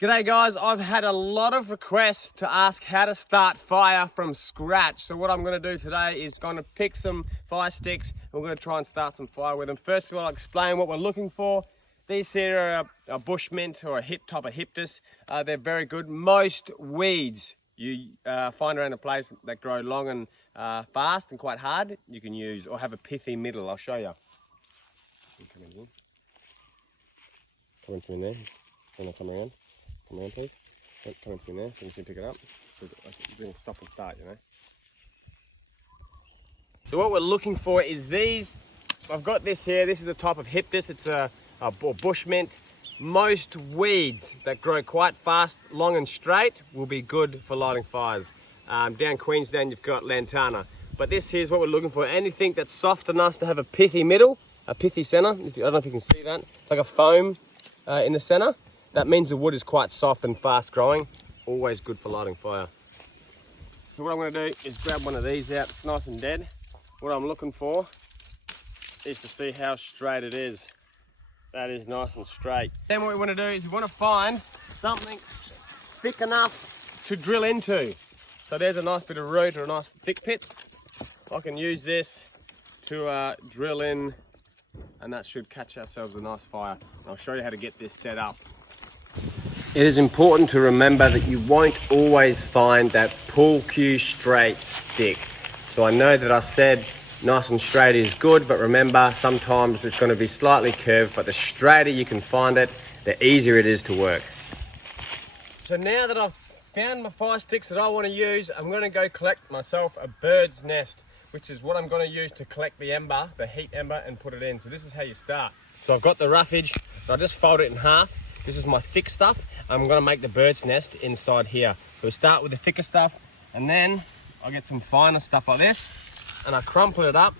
G'day guys, I've had a lot of requests to ask how to start fire from scratch. So what I'm going to do today is going to pick some fire sticks and we're going to try and start some fire with them. First of all, I'll explain what we're looking for. These here are a bush mint or a type of hyptus. They're very good. Most weeds you find around a place that grow long and fast and quite hard, you can use or have a pithy middle. I'll show you. Come in here. Come in through there. Can I come around? Come around, please. Come in through there so you can pick it up. You're going to stop and start, you know. So what we're looking for is these. I've got this here. This is a type of hyptus. It's a bush mint. Most weeds that grow quite fast, long and straight will be good for lighting fires. Down Queensland, you've got lantana. But this here's what we're looking for. Anything that's soft enough to have a pithy middle, a pithy center. I don't know if you can see that. It's like a foam in the center. That means the wood is quite soft and fast growing. Always good for lighting fire. So what I'm going to do is grab one of these out. It's nice and dead. What I'm looking for is to see how straight it is. That is nice and straight. Then what we want to do is we want to find something thick enough to drill into. So there's a nice bit of root or a nice thick pit. I can use this to drill in, and that should catch ourselves a nice fire. And I'll show you how to get this set up. It is important to remember that you won't always find that pull cue straight stick. So I know that I said nice and straight is good, but remember sometimes it's going to be slightly curved, but the straighter you can find it, the easier it is to work. So now that I've found my fire sticks that I want to use, I'm going to go collect myself a bird's nest, which is what I'm going to use to collect the ember, the heat ember, and put it in. So this is how you start. So I've got the roughage, I just fold it in half. This is my thick stuff. I'm going to make the bird's nest inside here. So we start with the thicker stuff, and then I get some finer stuff like this, and I crumple it up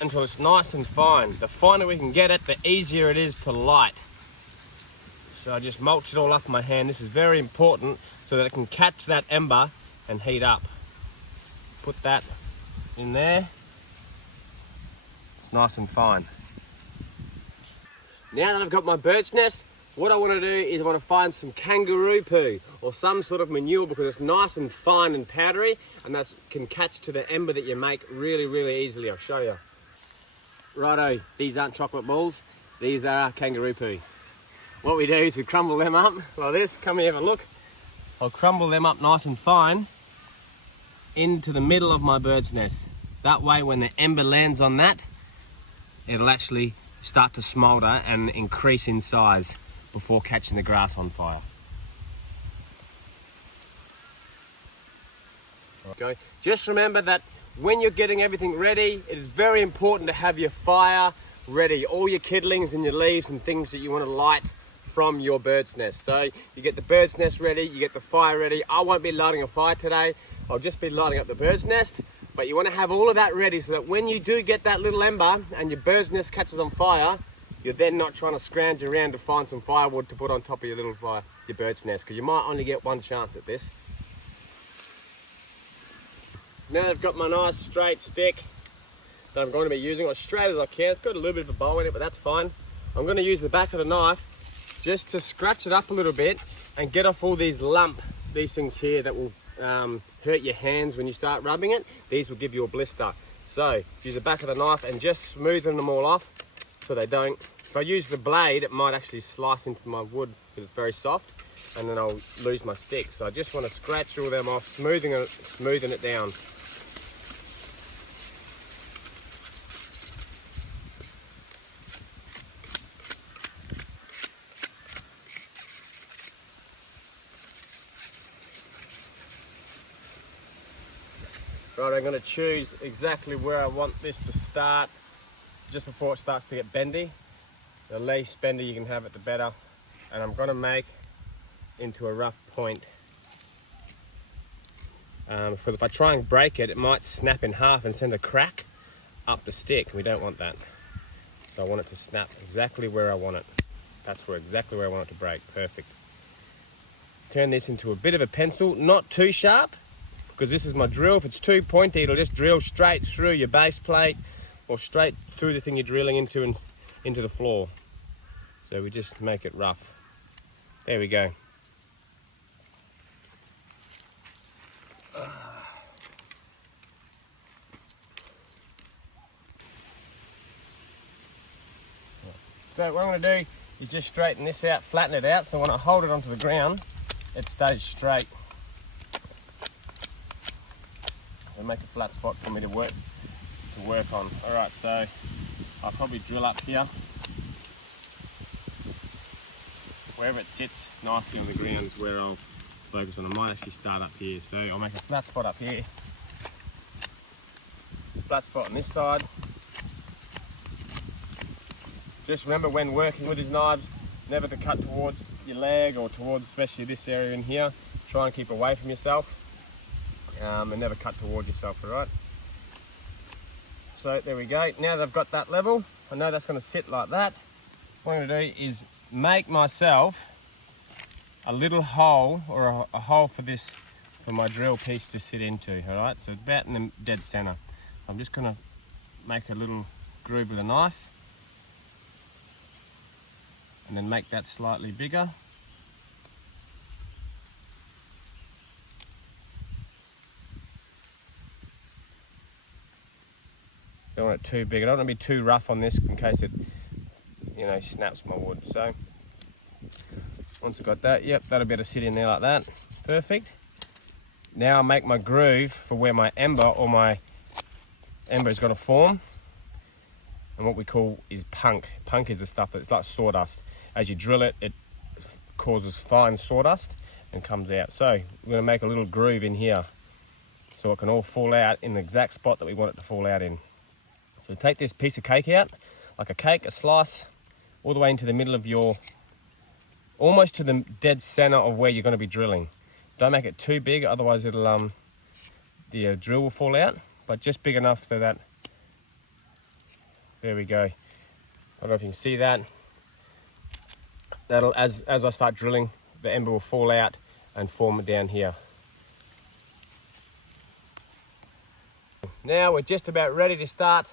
until it's nice and fine. The finer we can get it, the easier it is to light. So I just mulch it all up in my hand. This is very important so that it can catch that ember and heat up. Put that in there. It's nice and fine. Now that I've got my bird's nest, what I want to do is I want to find some kangaroo poo or some sort of manure because it's nice and fine and powdery, and that can catch to the ember that you make really, really easily. I'll show you. Righto, these aren't chocolate balls, these are kangaroo poo. What we do is we crumble them up like this. Come here, have a look. I'll crumble them up nice and fine into the middle of my bird's nest. That way when the ember lands on that, it'll actually start to smolder and increase in size before catching the grass on fire. Okay. Just remember that when you're getting everything ready, it is very important to have your fire ready. All your kidlings and your leaves and things that you want to light from your bird's nest. So you get the bird's nest ready, you get the fire ready. I won't be lighting a fire today. I'll just be lighting up the bird's nest. But you want to have all of that ready so that when you do get that little ember and your bird's nest catches on fire, you're then not trying to scrounge around to find some firewood to put on top of your little fire, your bird's nest, because you might only get one chance at this. Now I've got my nice straight stick that I'm going to be using as straight as I can. It's got a little bit of a bow in it, but that's fine. I'm going to use the back of the knife just to scratch it up a little bit and get off all these things here that will hurt your hands when you start rubbing it. These will give you a blister. So use the back of the knife and just smoothen them all off so they don't. If I use the blade, it might actually slice into my wood because it's very soft, and then I'll lose my stick. So I just want to scratch all them off, smoothing it down. Right, I'm going to choose exactly where I want this to start just before it starts to get bendy. The least bendy you can have it, the better. And I'm going to make into a rough point. If I try and break it, it might snap in half and send a crack up the stick. We don't want that. So I want it to snap exactly where I want it. That's exactly where I want it to break. Perfect. Turn this into a bit of a pencil, not too sharp, because this is my drill. If it's too pointy, it'll just drill straight through your base plate or straight through the thing you're drilling into and into the floor. So we just make it rough. There we go. So what I'm going to do is just straighten this out, flatten it out, so when I hold it onto the ground, it stays straight. And make a flat spot for me to work on. Alright, so I'll probably drill up here. Wherever it sits nicely on the ground is where I'll focus on. I might actually start up here. So I'll make a flat spot up here. Flat spot on this side. Just remember when working with these knives, never to cut towards your leg or towards especially this area in here. Try and keep away from yourself and never cut towards yourself, alright? So there we go. Now that I've got that level, I know that's going to sit like that. What I'm going to do is make myself a little hole, or a hole for my drill piece to sit into, alright? So it's about in the dead center. I'm just going to make a little groove with a knife. And then make that slightly bigger. Don't want it too big. I don't want to be too rough on this in case it, snaps my wood. So once I've got that, yep, that'll be able to sit in there like that. Perfect. Now I'll make my groove for where my ember is going to form. And what we call is punk. Punk is the stuff that's like sawdust. As you drill it, it causes fine sawdust and comes out. So we're going to make a little groove in here so it can all fall out in the exact spot that we want it to fall out in. So take this piece of cake out, like a cake, a slice, all the way into the middle of almost to the dead center of where you're going to be drilling. Don't make it too big, otherwise it'll the drill will fall out, but just big enough so that, there we go. I don't know if you can see that. That'll, as I start drilling, the ember will fall out and form down here. Now we're just about ready to start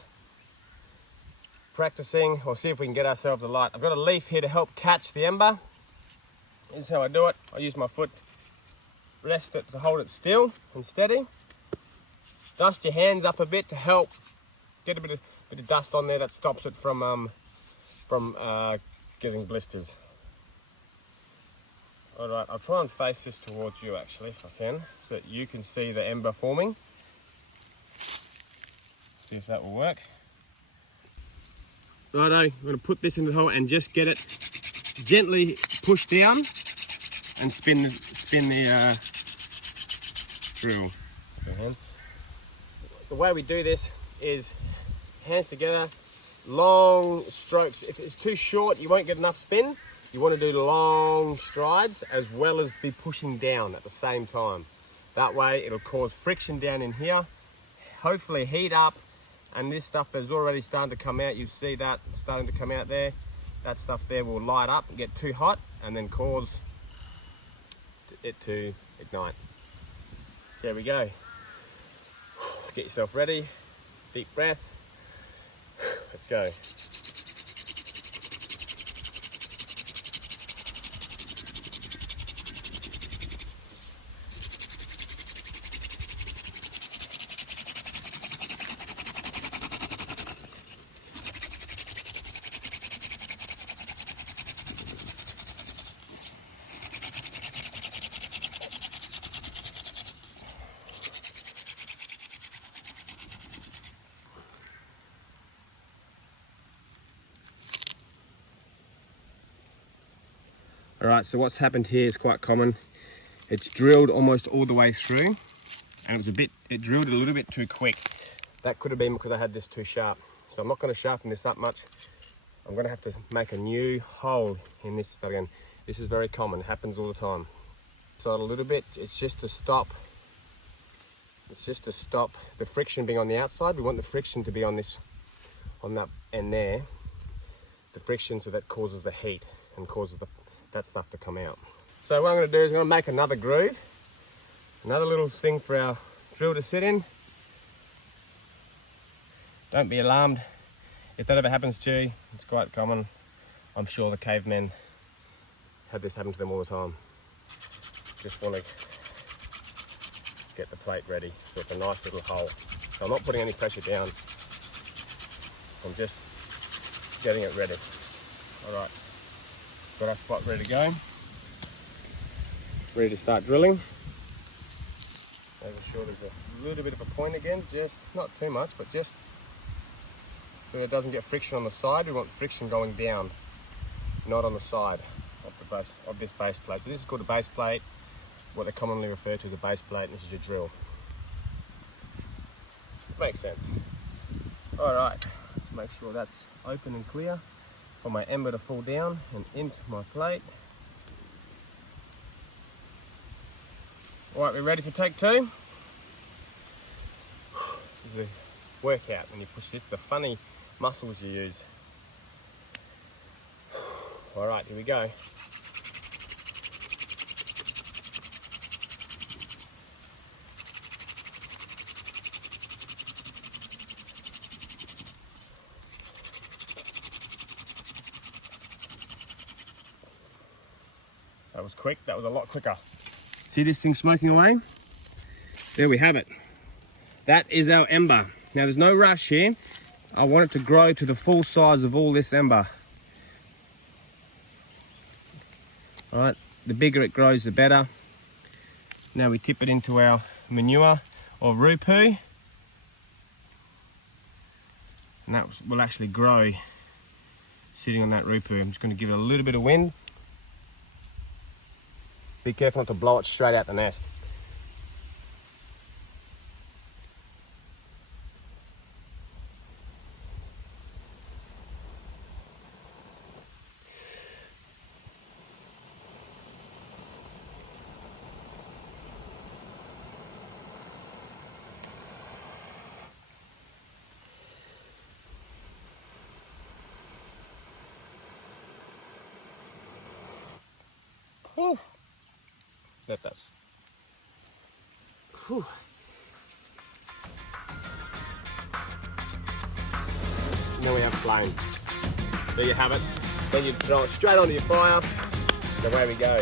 practicing, or see if we can get ourselves a light. I've got a leaf here to help catch the ember. This is how I do it. I use my foot, rest it to hold it still and steady. Dust your hands up a bit to help get a bit of dust on there that stops it from getting blisters. Alright, I'll try and face this towards you actually if I can, so that you can see the ember forming. See if that will work. Righto, I'm going to put this in the hole and just get it gently pushed down and spin the drill. The way we do this is hands together, long strokes. If it's too short, you won't get enough spin. You want to do long strides as well as be pushing down at the same time. That way it'll cause friction down in here, hopefully heat up, and this stuff that's already starting to come out, you see that starting to come out there, that stuff there will light up and get too hot and then cause it to ignite. So there we go. Get yourself ready, deep breath, let's go. All right, so what's happened here is quite common. It's drilled almost all the way through, and it drilled a little bit too quick. That could have been because I had this too sharp. So I'm not going to sharpen this up much. I'm going to have to make a new hole in this again. This is very common, it happens all the time. So a little bit, it's just to stop the friction being on the outside. We want the friction to be on that end there. The friction, so that causes the heat and causes that stuff to come out. So what I'm going to do is I'm going to make another groove, another little thing for our drill to sit in. Don't be alarmed if that ever happens to you. It's quite common. I'm sure the cavemen had this happen to them all the time. Just want to get the plate ready so it's a nice little hole. So I'm not putting any pressure down. I'm just getting it ready. All right, got our spot ready to go. Ready to start drilling. Making sure there's a little bit of a point again, just not too much, but just so it doesn't get friction on the side. We want friction going down, not on the side of the base of this base plate. So this is called a base plate, what they commonly refer to as a base plate, and this is your drill. Makes sense. All right, let's make sure that's open and clear for my ember to fall down and into my plate. All right, we're ready for take two. This is a workout when you push this, the funny muscles you use. All right, here we go. That was quick, that was a lot quicker. See this thing smoking away? There we have it. That is our ember. Now there's no rush here. I want it to grow to the full size of all this ember. All right, the bigger it grows, the better. Now we tip it into our manure or rupoo. And that will actually grow sitting on that rupoo. I'm just going to give it a little bit of wind. Be careful not to blow it straight out the nest. Whew. Let us. Whew. Now we have flame. There you have it. Then you throw it straight onto your fire. Away we go.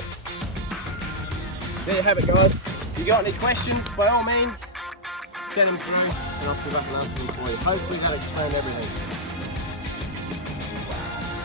There you have it, guys. If you got any questions, by all means, send them through and I'll see if I can answer them for you. Hopefully that explained everything.